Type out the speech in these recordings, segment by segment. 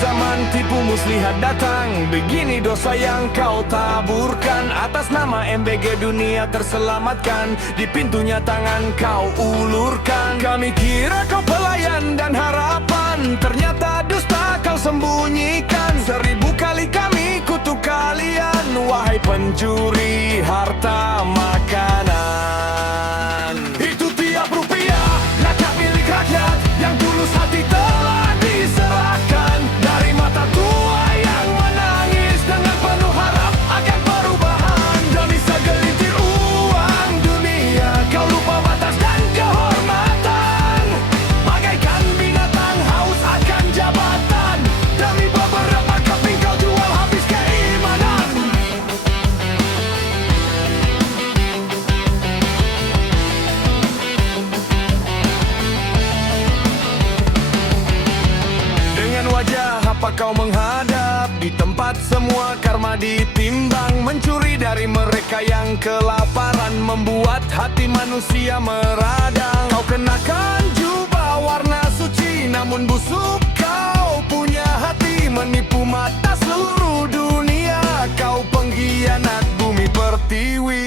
zaman tipu muslihat datang, begini dosa yang kau taburkan. Atas nama MBG dunia terselamatkan, di pintunya tangan kau ulurkan. Kami kira kau pelayan dan harapan, ternyata dusta kau sembunyikan. 1000 kali kami kutuk kalian, wahai pencuri harta makanan. Itu tiap rupiah rakyat milik rakyat, yang tulus hati telah diserahkan. Dari mata tua yang menangis dengan penuh harap akan perubahan. Demi segelintir uang dunia kau lupa batas dan kehormatan. Bagaikan binatang haus akan jabatan, demi beberapa keping kau jual habis keimanan. Dengan wajah apa kau menghadap, di tempat semua karma ditimbang. Mencuri dari mereka yang kelaparan, membuat hati manusia meradang. Kau kenakan jubah warna suci, namun busuk kau punya hati. Menipu mata seluruh dunia, kau pengkhianat bumi pertiwi.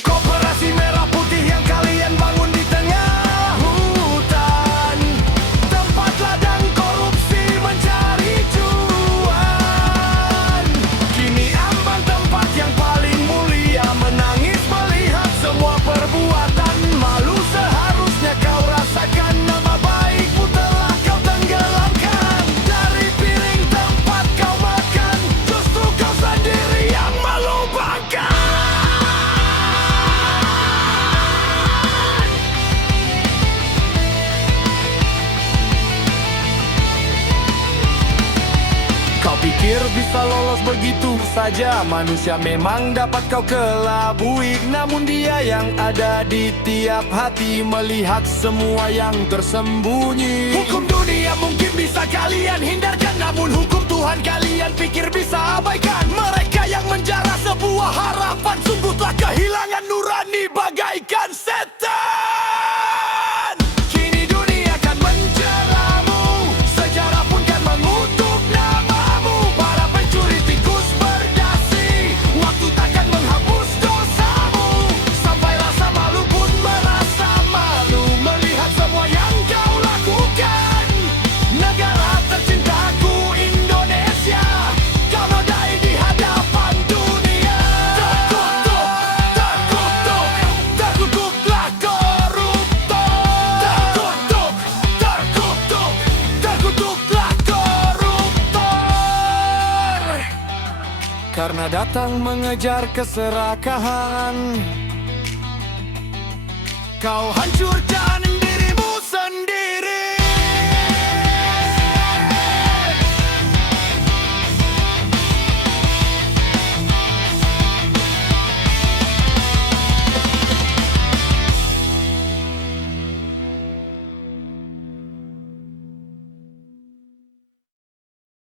Koperasi merah putih yang kalian bangun di tengah hutan, tempat ladang korupsi mencari cuan. Kini ambang tempat yang paling mulia, menangis melihat semua perbuatan. Malu seharusnya kau rasakan, nama baikmu telah kau tenggelamkan. Dari piring tempat kau makan, justru kau sendiri yang melupakan. Kau pikir bisa lolos begitu saja? Manusia memang dapat kau kelabui, namun dia yang ada di tiap hati, melihat semua yang tersembunyi. Hukum dunia mungkin bisa kalian hindarkan, namun hukum Tuhan kalian pikir bisa abaikan. Mereka yang menjara sebuah harapan, sungguh telah kehilangan nurani bagaikan setan. Kini dunia kan mencelamu, sejarah pun kan mengutuk namamu. Para pencuri tikus berdasi, waktu takkan menghapus dosamu. Sampai rasa malu pun merasa malu, melihat semua yang kau lakukan. Negara tercintaku Indonesia, kau nodai di hadapan dunia. Terkutuk, terkutuk, terkutuklah koruptor. Terkutuk, terkutuk, terkutuklah koruptor. Karena datang mengejar keserakahan, kau hancurkan